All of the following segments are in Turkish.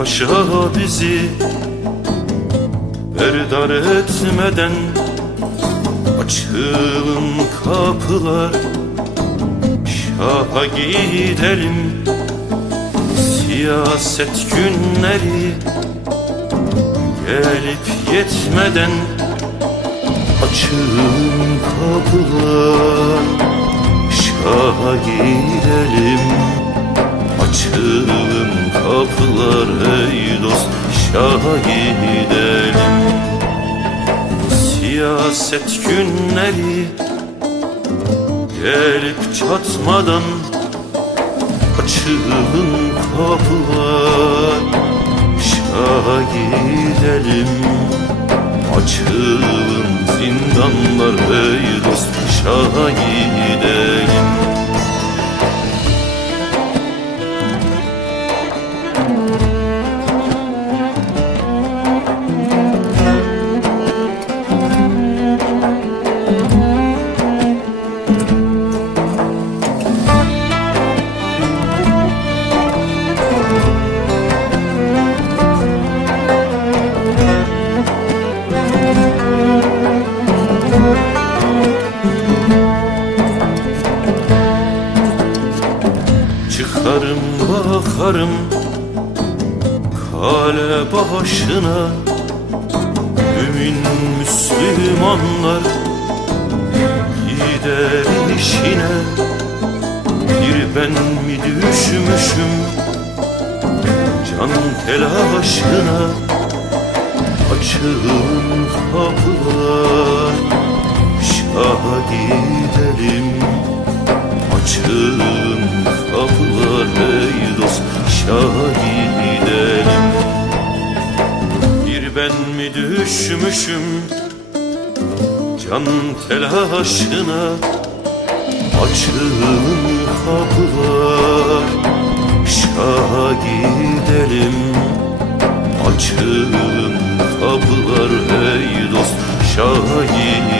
Paşa bizi Berdar etmeden Açılın kapılar Şaha gidelim Siyaset günleri Gelip yetmeden Açılın kapılar Şaha gidelim Şaha gidelim. Siyaset günleri Gelip çatmadan Açılın kapılar. Şaha gidelim. Açılın zindanlar ey dost Şaha gidelim. Çıkarım bakarım Kale başına. Mümin Müslümanlar Gider işine. Bir ben mi düşmüşüm Can telaşına? Açılın kapılar Şaha gidelim. Açılın kapılar gidelim. Bir ben mi düşmüşüm Can telaşına Açılın kapılar Şaha gidelim. Açılın kapılar ey dost Şaha gidelim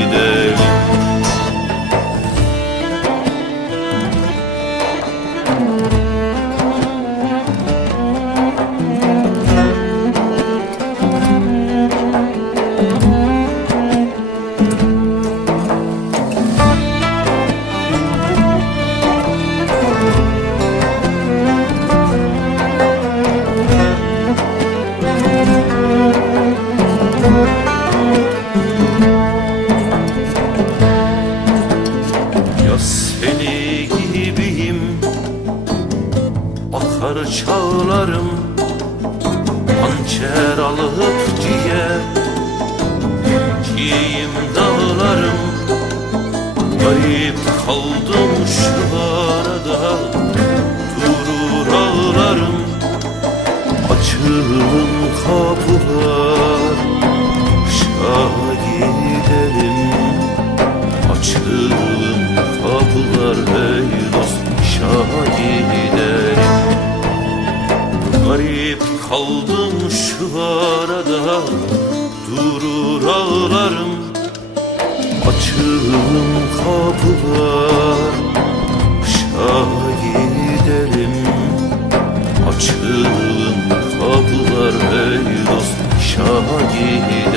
Çağlarım Hançer alıp ciğer. Giyim dağlarım Garip kaldım şu arada Durur ağlarım Açılın kapılar. Şaha gidelim Kaldım şu arada. Durur ağlarım Açığım kapılar. Şahiderim Açığım kapılar. Ey dost şahiderim